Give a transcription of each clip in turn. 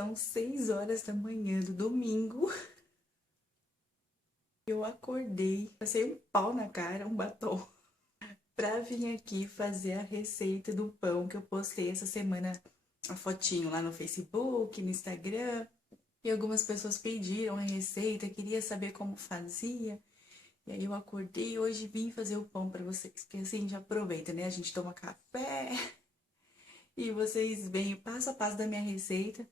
São 6 horas da manhã do domingo. Eu acordei, passei um pau na cara, um batom, pra vir aqui fazer a receita do pão que eu postei essa semana, a fotinho lá no Facebook, no Instagram. E algumas pessoas pediram a receita, queria saber como fazia. E aí eu acordei hoje e vim fazer o pão pra vocês. Porque assim, já aproveita, né? A gente toma café e vocês veem o passo a passo da minha receita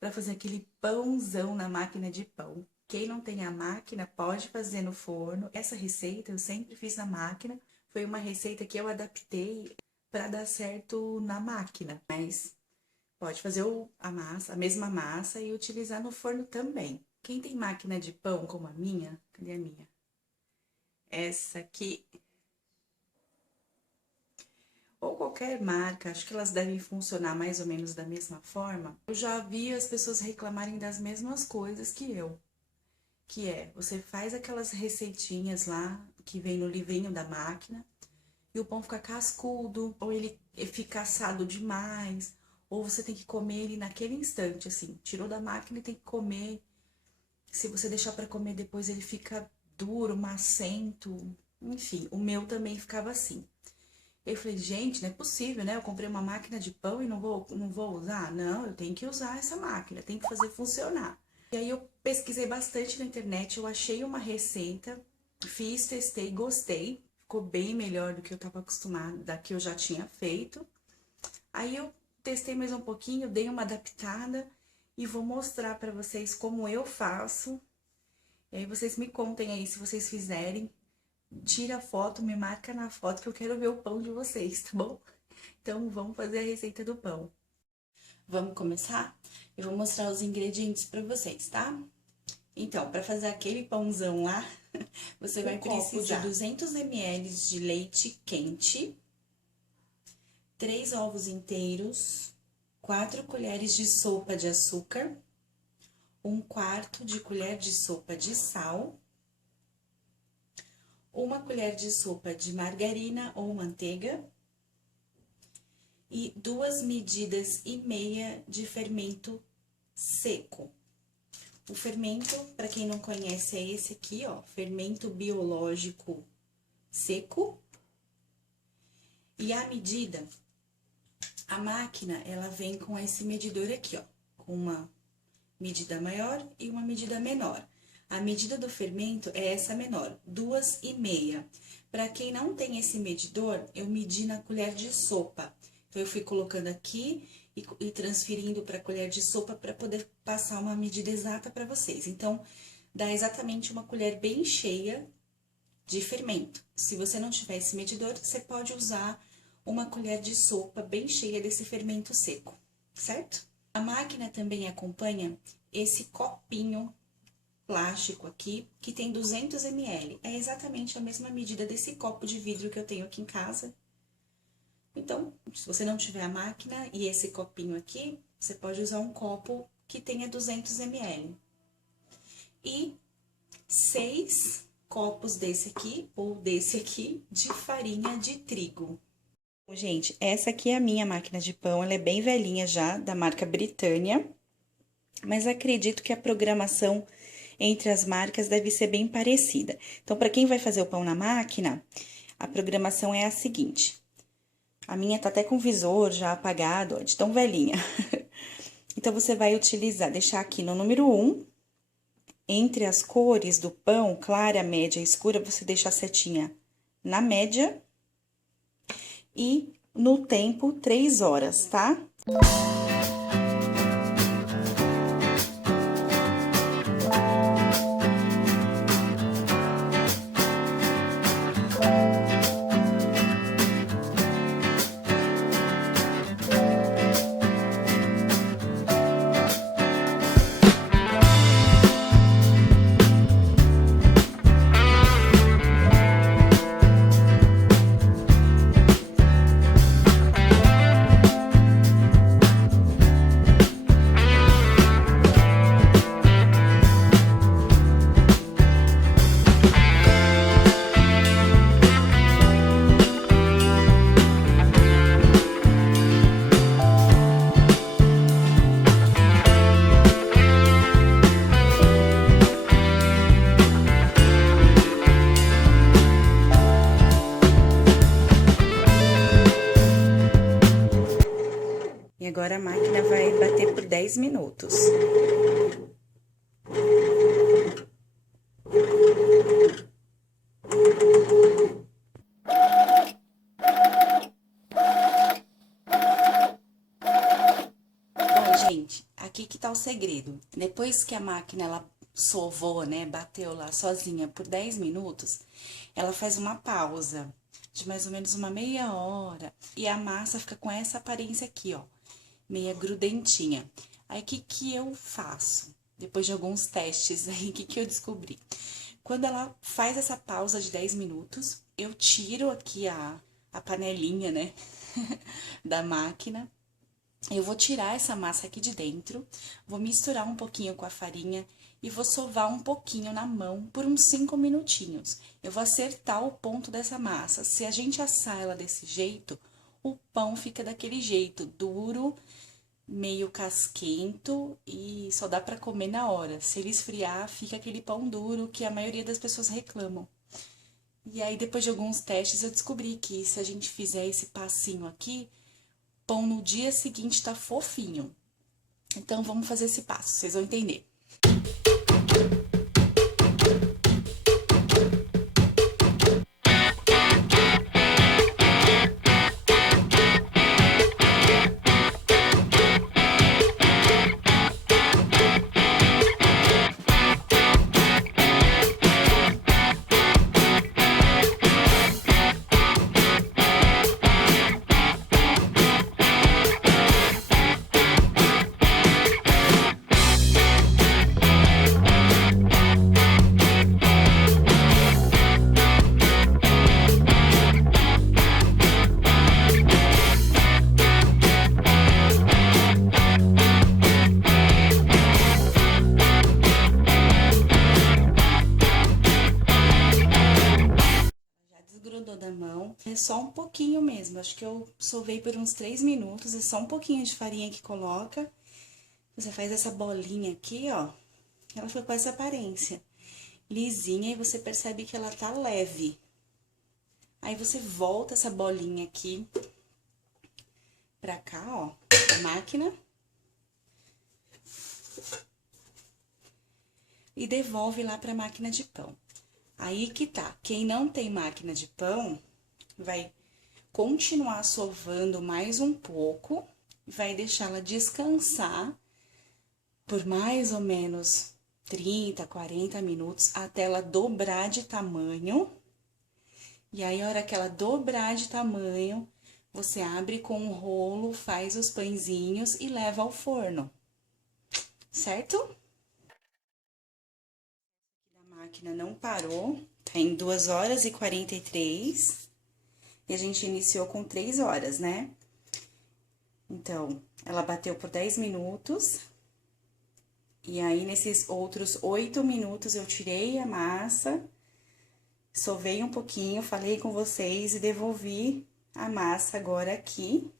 pra fazer aquele pãozão na máquina de pão. Quem não tem a máquina pode fazer no forno. Essa receita eu sempre fiz na máquina. Foi uma receita que eu adaptei pra dar certo na máquina, mas pode fazer a mesma massa e utilizar no forno também. Quem tem máquina de pão como a minha, cadê a minha? Essa aqui, ou qualquer marca, acho que elas devem funcionar mais ou menos da mesma forma. Eu já vi as pessoas reclamarem das mesmas coisas que eu. Que é, você faz aquelas receitinhas lá, que vem no livrinho da máquina, e o pão fica cascudo, ou ele fica assado demais, ou você tem que comer ele naquele instante, assim, tirou da máquina e tem que comer. Se você deixar pra comer depois, ele fica duro, macento, enfim, o meu também ficava assim. Eu falei, gente, não é possível, né? Eu comprei uma máquina de pão e não vou usar? Não, eu tenho que usar essa máquina, tenho que fazer funcionar. E aí eu pesquisei bastante na internet, eu achei uma receita, fiz, testei, gostei. Ficou bem melhor do que eu estava acostumada, da que eu já tinha feito. Aí eu testei mais um pouquinho, dei uma adaptada e vou mostrar para vocês como eu faço. E aí vocês me contem aí se vocês fizerem. Tira a foto, me marca na foto que eu quero ver o pão de vocês, tá bom? Então vamos fazer a receita do pão. Vamos começar? Eu vou mostrar os ingredientes para vocês, tá? Então, para fazer aquele pãozão lá, você vai precisar de 200 ml de leite quente, 3 ovos inteiros, 4 colheres de sopa de açúcar, 1/4 de colher de sopa de sal, 1 colher de sopa de margarina ou manteiga e 2 medidas e meia de fermento seco. O fermento, para quem não conhece, é esse aqui, ó, fermento biológico seco. E a medida, a máquina, ela vem com esse medidor aqui, ó, com uma medida maior e uma medida menor. A medida do fermento é essa menor, 2,5. Para quem não tem esse medidor, eu medi na colher de sopa. Então, eu fui colocando aqui e transferindo para a colher de sopa para poder passar uma medida exata para vocês. Então, dá exatamente uma colher bem cheia de fermento. Se você não tiver esse medidor, você pode usar uma colher de sopa bem cheia desse fermento seco, certo? A máquina também acompanha esse copinho plástico aqui, que tem 200 ml. É exatamente a mesma medida desse copo de vidro que eu tenho aqui em casa. Então, se você não tiver a máquina e esse copinho aqui, você pode usar um copo que tenha 200 ml. E 6 copos desse aqui, ou desse aqui, de farinha de trigo. Gente, essa aqui é a minha máquina de pão, ela é bem velhinha já, da marca Britânia. Mas acredito que a programação entre as marcas deve ser bem parecida. Então, para quem vai fazer o pão na máquina, a programação é a seguinte. A minha tá até com o visor já apagado, ó, de tão velhinha. Então, você vai utilizar, deixar aqui no número 1, entre as cores do pão, clara, média e escura, você deixa a setinha na média e no tempo 3 horas, tá? agora a máquina vai bater por 10 minutos. Bom, gente, aqui que tá o segredo. Depois que a máquina, ela sovou, né, bateu lá sozinha por 10 minutos, ela faz uma pausa de mais ou menos uma meia hora. E a massa fica com essa aparência aqui, ó, meia grudentinha. Aí, o que que eu faço? Depois de alguns testes aí, o que que eu descobri? Quando ela faz essa pausa de 10 minutos, eu tiro aqui a panelinha, né, da máquina. Eu vou tirar essa massa aqui de dentro, vou misturar um pouquinho com a farinha e vou sovar um pouquinho na mão por uns 5 minutinhos. Eu vou acertar o ponto dessa massa. Se a gente assar ela desse jeito, o pão fica daquele jeito, duro, meio casquento e só dá pra comer na hora. Se ele esfriar, fica aquele pão duro que a maioria das pessoas reclamam. E aí, depois de alguns testes, eu descobri que se a gente fizer esse passinho aqui, pão no dia seguinte tá fofinho. Então, vamos fazer esse passo, vocês vão entender. Desgrudou da mão, é só um pouquinho mesmo, acho que eu sovei por uns 3 minutos, é só um pouquinho de farinha que coloca. Você faz essa bolinha aqui, ó, ela fica com essa aparência lisinha e você percebe que ela tá leve. Aí, você volta essa bolinha aqui pra cá, ó, a máquina. E devolve lá pra máquina de pão. Aí que tá, quem não tem máquina de pão, vai continuar sovando mais um pouco, vai deixá-la descansar por mais ou menos 30, 40 minutos, até ela dobrar de tamanho. E aí, a hora que ela dobrar de tamanho, você abre com um rolo, faz os pãezinhos e leva ao forno, certo? A máquina não parou, tá em 2 horas e 43, e a gente iniciou com 3 horas, né? Então, ela bateu por 10 minutos, e aí, nesses outros 8 minutos, eu tirei a massa, sovei um pouquinho, falei com vocês e devolvi a massa agora aqui.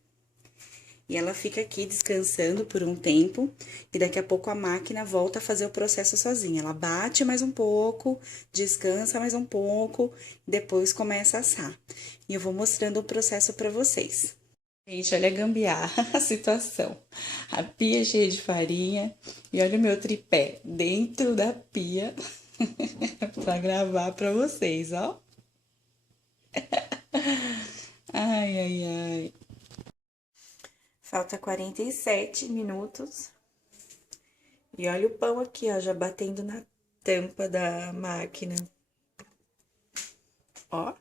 E ela fica aqui descansando por um tempo, e daqui a pouco a máquina volta a fazer o processo sozinha. Ela bate mais um pouco, descansa mais um pouco, depois começa a assar. E eu vou mostrando o processo pra vocês. Gente, olha a gambiarra, a situação. A pia cheia de farinha, e olha o meu tripé dentro da pia pra gravar pra vocês, ó. Ai, ai, ai. Falta 47 minutos. E olha o pão aqui, ó, já batendo na tampa da máquina. Ó.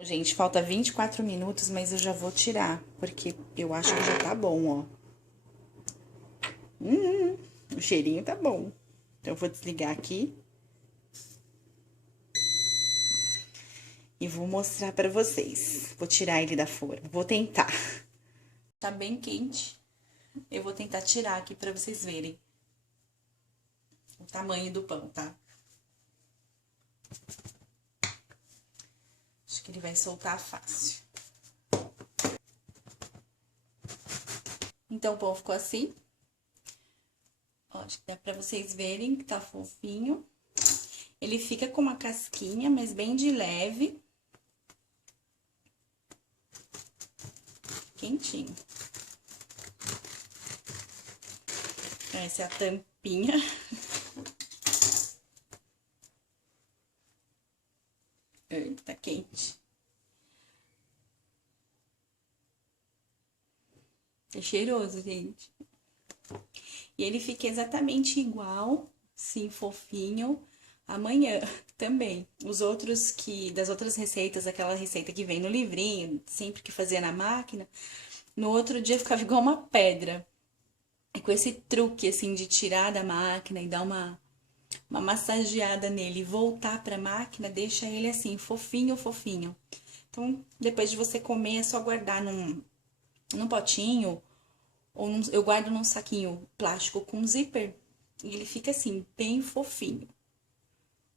Gente, falta 24 minutos, mas eu já vou tirar, porque eu acho que já tá bom, ó. O cheirinho tá bom. Então, eu vou desligar aqui. E vou mostrar pra vocês. Vou tirar ele da forma. Vou tentar. Tá bem quente. Eu vou tentar tirar aqui pra vocês verem o tamanho do pão, tá? Acho que ele vai soltar fácil. Então, o pão ficou assim. Ó, acho que dá pra vocês verem que tá fofinho. Ele fica com uma casquinha, mas bem de leve. Quentinho. Essa é a tampinha. Tá quente. É cheiroso, gente. E ele fica exatamente igual, sim, fofinho, amanhã também. Os outros das outras receitas, aquela receita que vem no livrinho, sempre que fazia na máquina, no outro dia ficava igual uma pedra. E com esse truque, assim, de tirar da máquina e dar uma massageada nele e voltar pra máquina, deixa ele assim, fofinho, fofinho. Então, depois de você comer, é só guardar num potinho, eu guardo num saquinho plástico com zíper, e ele fica assim, bem fofinho.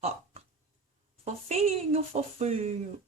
Ó, fofinho, fofinho.